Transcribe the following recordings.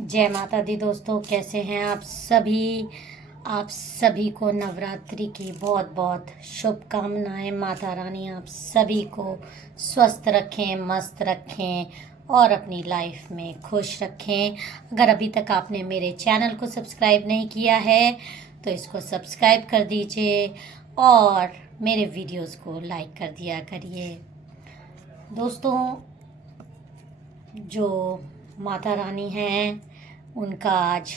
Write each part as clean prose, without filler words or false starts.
जय माता दी दोस्तों, कैसे हैं आप सभी। आप सभी को नवरात्रि की बहुत बहुत शुभकामनाएं। माता रानी आप सभी को स्वस्थ रखें, मस्त रखें और अपनी लाइफ में खुश रखें। अगर अभी तक आपने मेरे चैनल को सब्सक्राइब नहीं किया है तो इसको सब्सक्राइब कर दीजिए और मेरे वीडियोस को लाइक कर दिया करिए। दोस्तों, जो माता रानी हैं उनका आज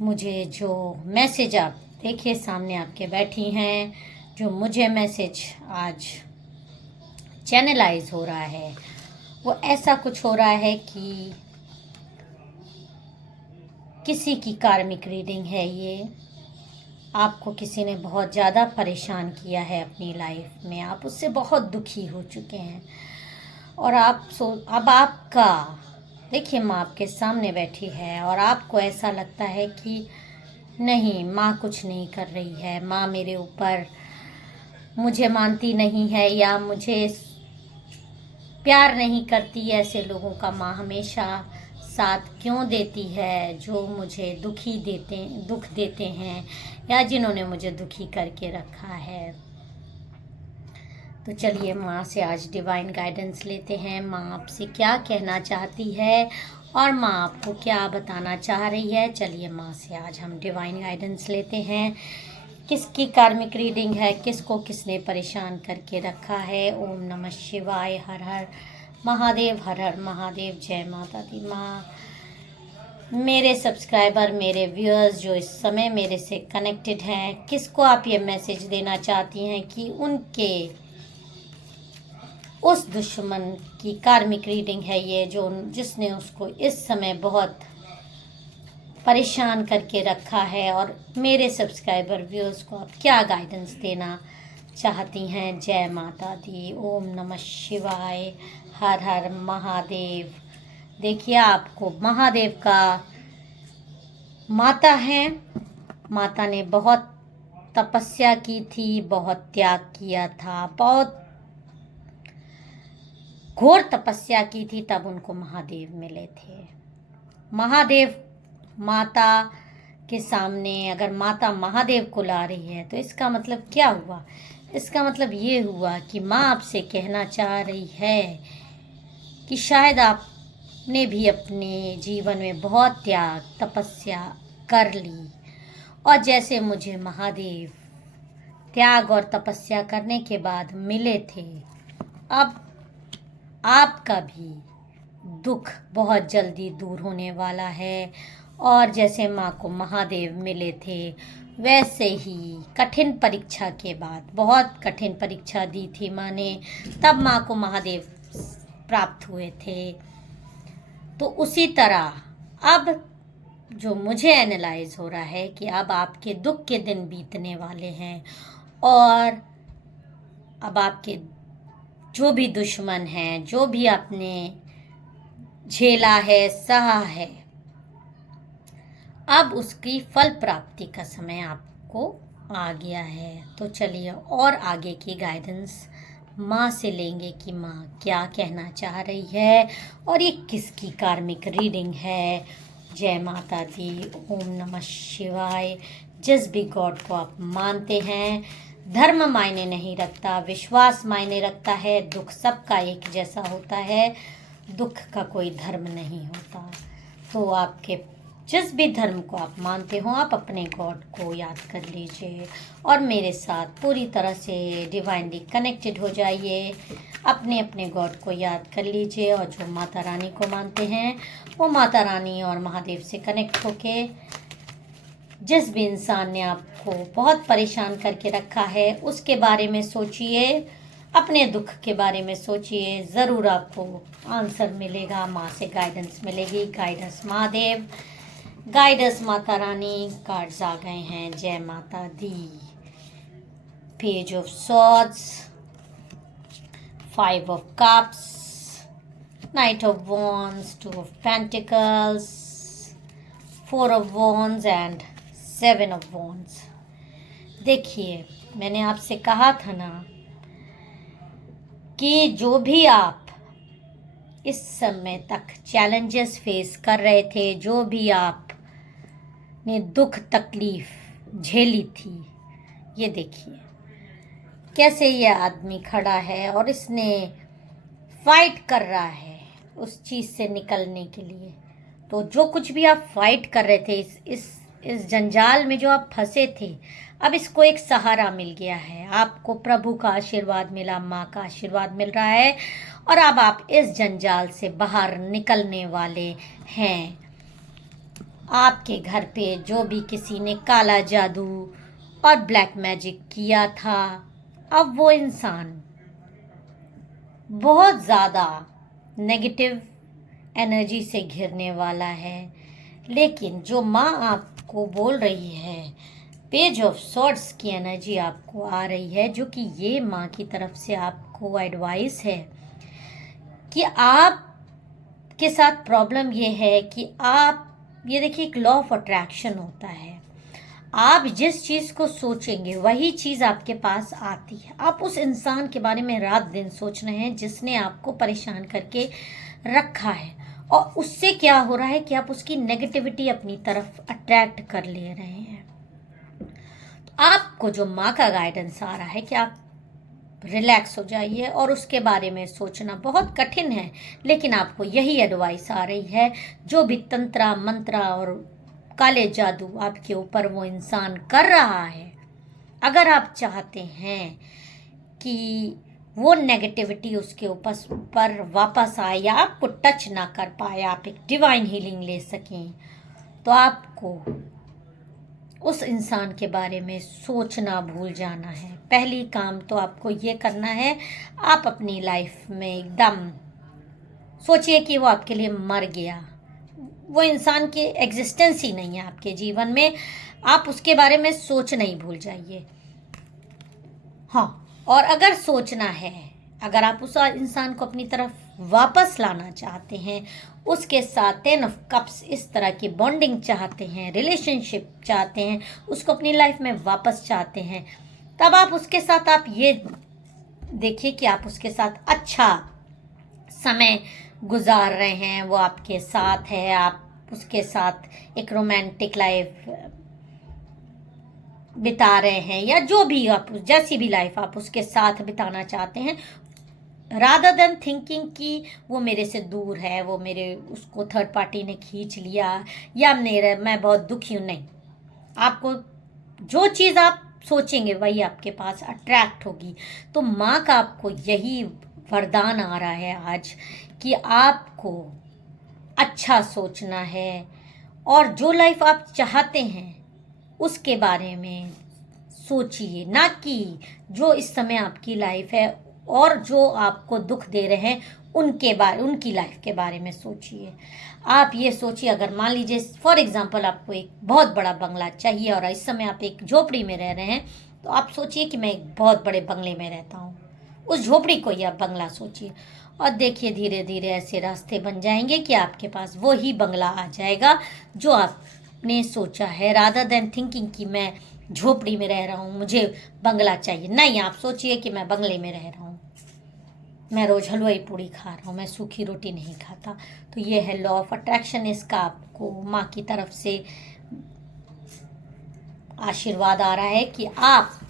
मुझे जो मैसेज, आप देखिए सामने आपके बैठी हैं, जो मुझे मैसेज आज चैनलाइज हो रहा है वो ऐसा कुछ हो रहा है कि किसी की कार्मिक रीडिंग है ये। आपको किसी ने बहुत ज़्यादा परेशान किया है अपनी लाइफ में, आप उससे बहुत दुखी हो चुके हैं और अब आपका देखिए माँ आपके सामने बैठी है और आपको ऐसा लगता है कि नहीं, माँ कुछ नहीं कर रही है, माँ मेरे ऊपर मुझे मानती नहीं है या मुझे प्यार नहीं करती। ऐसे लोगों का माँ हमेशा साथ क्यों देती है जो मुझे दुख देते हैं या जिन्होंने मुझे दुखी करके रखा है। तो चलिए माँ से आज डिवाइन गाइडेंस लेते हैं। माँ आपसे क्या कहना चाहती है और माँ आपको क्या बताना चाह रही है। चलिए माँ से आज हम डिवाइन गाइडेंस लेते हैं। किसकी कार्मिक रीडिंग है, किसको किसने परेशान करके रखा है। ओम नमः शिवाय, हर हर महादेव, हर हर महादेव। जय माता दी। माँ, मेरे सब्सक्राइबर, मेरे व्यूअर्स जो इस समय मेरे से कनेक्टेड हैं, किसको आप ये मैसेज देना चाहती हैं कि उनके उस दुश्मन की कार्मिक रीडिंग है ये, जो जिसने उसको इस समय बहुत परेशान करके रखा है, और मेरे सब्सक्राइबर व्यूअर्स को आप क्या गाइडेंस देना चाहती हैं। जय माता दी। ओम नमः शिवाय, हर हर महादेव। देखिए आपको महादेव का माता है। माता ने बहुत तपस्या की थी, बहुत त्याग किया था, बहुत घोर तपस्या की थी, तब उनको महादेव मिले थे। महादेव माता के सामने अगर माता महादेव को ला रही है तो इसका मतलब क्या हुआ। इसका मतलब ये हुआ कि माँ आपसे कहना चाह रही है कि शायद आपने भी अपने जीवन में बहुत त्याग तपस्या कर ली, और जैसे मुझे महादेव त्याग और तपस्या करने के बाद मिले थे, अब आपका भी दुख बहुत जल्दी दूर होने वाला है। और जैसे माँ को महादेव मिले थे वैसे ही कठिन परीक्षा के बाद, बहुत कठिन परीक्षा दी थी माँ ने, तब माँ को महादेव प्राप्त हुए थे। तो उसी तरह अब जो मुझे एनालाइज हो रहा है कि अब आपके दुख के दिन बीतने वाले हैं और अब आपके जो भी दुश्मन हैं, जो भी आपने झेला है, सहा है, अब उसकी फल प्राप्ति का समय आपको आ गया है। तो चलिए और आगे की गाइडेंस माँ से लेंगे कि माँ क्या कहना चाह रही है और ये किसकी कार्मिक रीडिंग है। जय माता दी। ओम नमः शिवाय। जिस भी गॉड को आप मानते हैं, धर्म मायने नहीं रखता, विश्वास मायने रखता है। दुख सबका एक जैसा होता है, दुख का कोई धर्म नहीं होता। तो आपके जिस भी धर्म को आप मानते हो, आप अपने गॉड को याद कर लीजिए और मेरे साथ पूरी तरह से डिवाइनली कनेक्टेड हो जाइए। अपने अपने गॉड को याद कर लीजिए और जो माता रानी को मानते हैं वो माता रानी और महादेव से कनेक्ट होके, जिस भी इंसान ने आपको बहुत परेशान करके रखा है उसके बारे में सोचिए, अपने दुख के बारे में सोचिए, ज़रूर आपको आंसर मिलेगा। माँ से गाइडेंस मिलेगी। Guidance Mahadev, guidance Mata Rani. Cards आ गए हैं। जय माता दी। Page of swords, 5 of cups, knight of wands, 2 of pentacles, 4 of wands and 7 of wands. देखिए, मैंने आपसे कहा था ना कि जो भी आप इस समय तक चैलेंजेस फेस कर रहे थे, जो भी आपने दुख तकलीफ झेली थी, ये देखिए कैसे ये आदमी खड़ा है और इसने फाइट कर रहा है उस चीज़ से निकलने के लिए। तो जो कुछ भी आप फाइट कर रहे थे, इस जंजाल में जो आप फंसे थे, अब इसको एक सहारा मिल गया है। आपको प्रभु का आशीर्वाद मिला, माँ का आशीर्वाद मिल रहा है और अब आप इस जंजाल से बाहर निकलने वाले हैं। आपके घर पे जो भी किसी ने काला जादू और ब्लैक मैजिक किया था, अब वो इंसान बहुत ज़्यादा नेगेटिव एनर्जी से घिरने वाला है। लेकिन जो माँ आपको बोल रही है, पेज ऑफ सॉर्ड्स की एनर्जी आपको आ रही है, जो कि ये माँ की तरफ से आपको एडवाइस है कि आप के साथ प्रॉब्लम ये है कि आप, ये देखिए एक लॉ ऑफ अट्रैक्शन होता है, आप जिस चीज़ को सोचेंगे वही चीज़ आपके पास आती है। आप उस इंसान के बारे में रात दिन सोच रहे हैं जिसने आपको परेशान करके रखा है, और उससे क्या हो रहा है कि आप उसकी नेगेटिविटी अपनी तरफ अट्रैक्ट कर ले रहे हैं। तो आपको जो माँ का गाइडेंस आ रहा है कि आप रिलैक्स हो जाइए, और उसके बारे में सोचना बहुत कठिन है, लेकिन आपको यही एडवाइस आ रही है। जो भी तंत्रा मंत्रा और काले जादू आपके ऊपर वो इंसान कर रहा है, अगर आप चाहते हैं कि वो नेगेटिविटी उसके ऊपर वापस आए या आपको टच ना कर पाए, आप एक डिवाइन हीलिंग ले सकें, तो आपको उस इंसान के बारे में सोचना भूल जाना है। पहली काम तो आपको ये करना है, आप अपनी लाइफ में एकदम सोचिए कि वो आपके लिए मर गया, वो इंसान की एग्जिस्टेंस ही नहीं है आपके जीवन में, आप उसके बारे में सोचना ही भूल जाइए। हाँ, और अगर सोचना है, अगर आप उस इंसान को अपनी तरफ वापस लाना चाहते हैं, उसके साथ 10 ऑफ कप्स इस तरह की बॉन्डिंग चाहते हैं, रिलेशनशिप चाहते हैं, उसको अपनी लाइफ में वापस चाहते हैं, तब आप उसके साथ आप ये देखिए कि आप उसके साथ अच्छा समय गुजार रहे हैं, वो आपके साथ है, आप उसके साथ एक रोमांटिक लाइफ बिता रहे हैं, या जो भी आप जैसी भी लाइफ आप उसके साथ बिताना चाहते हैं, रादर देन थिंकिंग कि वो मेरे से दूर है, वो मेरे, उसको थर्ड पार्टी ने खींच लिया, या मेरे, मैं बहुत दुखी हूँ। नहीं, आपको जो चीज़ आप सोचेंगे वही आपके पास अट्रैक्ट होगी। तो माँ का आपको यही वरदान आ रहा है आज कि आपको अच्छा सोचना है, और जो लाइफ आप चाहते हैं उसके बारे में सोचिए, ना कि जो इस समय आपकी लाइफ है और जो आपको दुख दे रहे हैं उनकी लाइफ के बारे में सोचिए। आप ये सोचिए, अगर मान लीजिए फॉर एग्जांपल आपको एक बहुत बड़ा बंगला चाहिए और इस समय आप एक झोपड़ी में रह रहे हैं, तो आप सोचिए कि मैं एक बहुत बड़े बंगले में रहता हूँ, उस झोपड़ी को ही आप बंगला सोचिए, और देखिए धीरे धीरे ऐसे रास्ते बन जाएंगे कि आपके पास वो ही बंगला आ जाएगा जो आपने सोचा है, रादर देन थिंकिंग कि मैं झोपड़ी में रह रहा हूँ, मुझे बंगला चाहिए। नहीं, आप सोचिए कि मैं बंगले में रह रहा हूँ, मैं रोज़ हलवाई पूड़ी खा रहा हूँ, मैं सूखी रोटी नहीं खाता। तो ये है लॉ ऑफ अट्रैक्शन, इसका आपको माँ की तरफ से आशीर्वाद आ रहा है कि आप,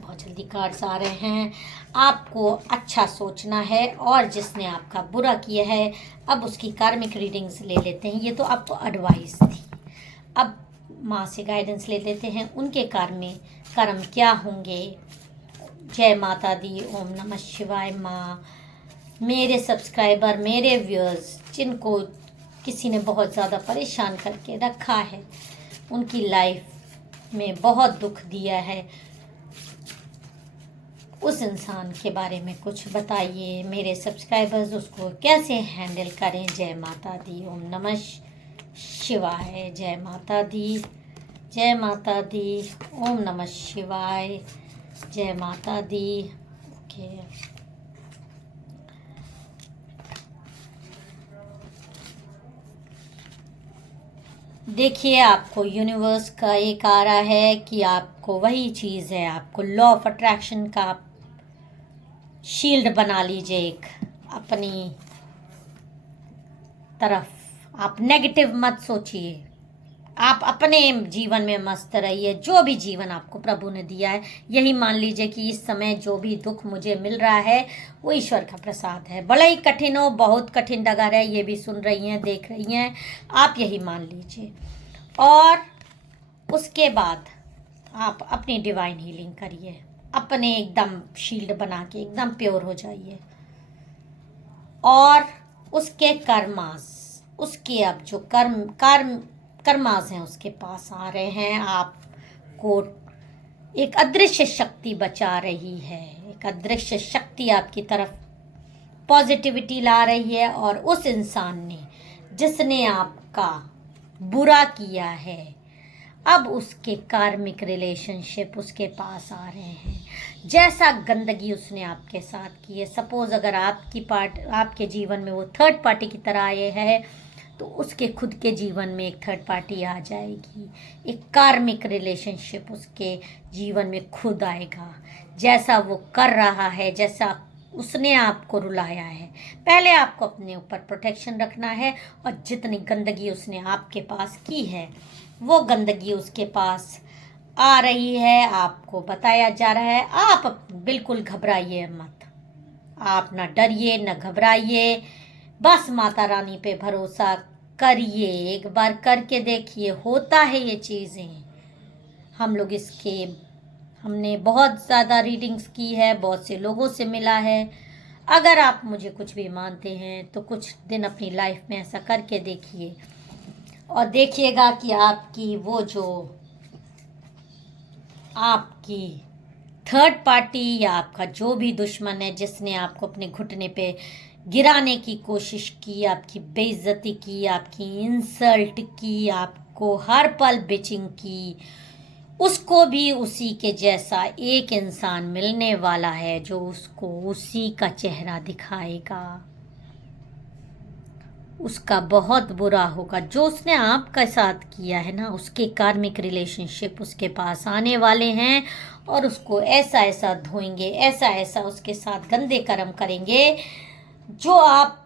बहुत जल्दी कार्ड्स आ रहे हैं, आपको अच्छा सोचना है, और जिसने आपका बुरा किया है अब उसकी कार्मिक रीडिंग्स ले लेते हैं। ये तो आपको एडवाइस थी, अब माँ से गाइडेंस ले लेते हैं, उनके कर्म क्या होंगे। जय माता दी, ओम नमः शिवाय। माँ, मेरे सब्सक्राइबर, मेरे व्यूअर्स जिनको किसी ने बहुत ज़्यादा परेशान करके रखा है, उनकी लाइफ में बहुत दुख दिया है, उस इंसान के बारे में कुछ बताइए। मेरे सब्सक्राइबर्स उसको कैसे हैंडल करें। जय माता दी, ओम नमः शिवाय। जय माता दी, जय माता दी, ओम नमः शिवाय। जय माता दी। ओके, देखिए आपको यूनिवर्स का एक आ रहा है कि आपको वही चीज़ है, आपको लॉ ऑफ अट्रैक्शन का शील्ड बना लीजिए एक अपनी तरफ आप नेगेटिव मत सोचिए। आप अपने जीवन में मस्त रहिए। जो भी जीवन आपको प्रभु ने दिया है, यही मान लीजिए कि इस समय जो भी दुख मुझे मिल रहा है वो ईश्वर का प्रसाद है। बड़ा ही कठिन हो, बहुत कठिन डगर है, ये भी सुन रही हैं, देख रही हैं, आप यही मान लीजिए। और उसके बाद आप अपनी डिवाइन हीलिंग करिए, अपने एकदम शील्ड बना के एकदम प्योर हो जाइए। और उसके कर्मास, उसके अब जो कर्मास हैं उसके पास आ रहे हैं। आपको एक अदृश्य शक्ति बचा रही है, एक अदृश्य शक्ति आपकी तरफ पॉजिटिविटी ला रही है। और उस इंसान ने जिसने आपका बुरा किया है, अब उसके कार्मिक रिलेशनशिप उसके पास आ रहे हैं। जैसा गंदगी उसने आपके साथ की है, सपोज अगर आपके जीवन में वो थर्ड पार्टी की तरह आए है, तो उसके खुद के जीवन में एक थर्ड पार्टी आ जाएगी। एक कार्मिक रिलेशनशिप उसके जीवन में खुद आएगा। जैसा वो कर रहा है, जैसा उसने आपको रुलाया है, पहले आपको अपने ऊपर प्रोटेक्शन रखना है। और जितनी गंदगी उसने आपके पास की है, वो गंदगी उसके पास आ रही है, आपको बताया जा रहा है। आप बिल्कुल घबराइए मत, आप ना डरिए ना घबराइए, बस माता रानी पे भरोसा करिए। एक बार करके देखिए, होता है ये चीज़ें। हमने बहुत ज़्यादा रीडिंग्स की है, बहुत से लोगों से मिला है। अगर आप मुझे कुछ भी मानते हैं तो कुछ दिन अपनी लाइफ में ऐसा करके देखिए और देखिएगा कि आपकी वो जो आपकी थर्ड पार्टी या आपका जो भी दुश्मन है, जिसने आपको अपने घुटने पे गिराने की कोशिश की, आपकी बेइज्जती की, आपकी इंसल्ट की, आपको हर पल बिचिंग की, उसको भी उसी के जैसा एक इंसान मिलने वाला है जो उसको उसी का चेहरा दिखाएगा। उसका बहुत बुरा होगा जो उसने आपके साथ किया है ना, उसके कार्मिक रिलेशनशिप उसके पास आने वाले हैं और उसको ऐसा ऐसा धोएंगे, ऐसा ऐसा उसके साथ गंदे कर्म करेंगे जो आप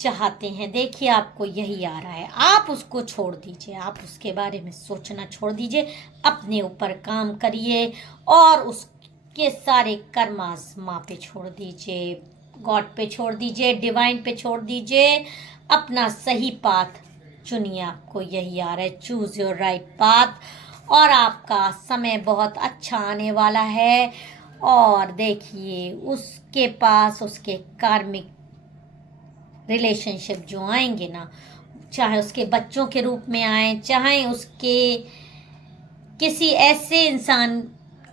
चाहते हैं। देखिए, आपको यही आ रहा है। आप उसको छोड़ दीजिए, आप उसके बारे में सोचना छोड़ दीजिए, अपने ऊपर काम करिए और उसके सारे कर्मास माँ पे छोड़ दीजिए, गॉड पे छोड़ दीजिए, डिवाइन पे छोड़ दीजिए। अपना सही पाथ चुनिए, आपको यही आ रहा है। Choose your right path. और आपका समय बहुत अच्छा आने वाला है। और देखिए, उसके पास उसके कार्मिक रिलेशनशिप जो आएंगे ना, चाहे उसके बच्चों के रूप में आए, चाहे उसके किसी ऐसे इंसान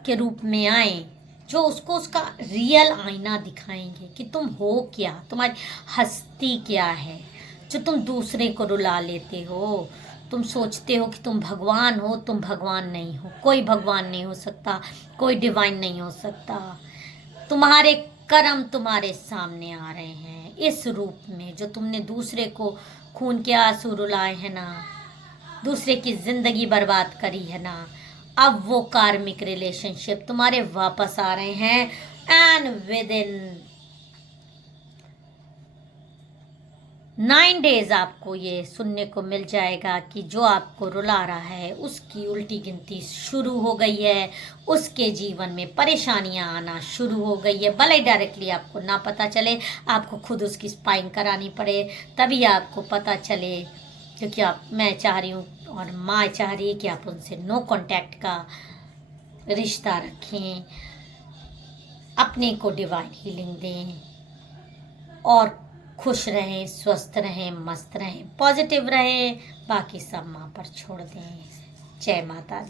के रूप में आए जो उसको उसका रियल आईना दिखाएंगे कि तुम हो क्या, तुम्हारी हस्ती क्या है, जो तुम दूसरे को रुला लेते हो। तुम सोचते हो कि तुम भगवान हो, तुम भगवान नहीं हो। कोई भगवान नहीं हो सकता, कोई डिवाइन नहीं हो सकता। तुम्हारे कर्म तुम्हारे सामने आ रहे हैं इस रूप में, जो तुमने दूसरे को खून के आंसू रुलाए हैं ना, दूसरे की जिंदगी बर्बाद करी है ना, अब वो कार्मिक रिलेशनशिप तुम्हारे वापस आ रहे हैं। एंड विद इन 9 डेज आपको ये सुनने को मिल जाएगा कि जो आपको रुला रहा है उसकी उल्टी गिनती शुरू हो गई है, उसके जीवन में परेशानियां आना शुरू हो गई है। भले डायरेक्टली आपको ना पता चले, आपको खुद उसकी स्पाइंग करानी पड़े, तभी आपको पता चले। क्योंकि मैं चाह रही हूँ और माँ चाह रही है कि आप उनसे नो कांटेक्ट का रिश्ता रखें, अपने को डिवाइन हीलिंग दें और खुश रहें, स्वस्थ रहें, मस्त रहें, पॉजिटिव रहें। बाकी सब माँ पर छोड़ दें। जय माता दी।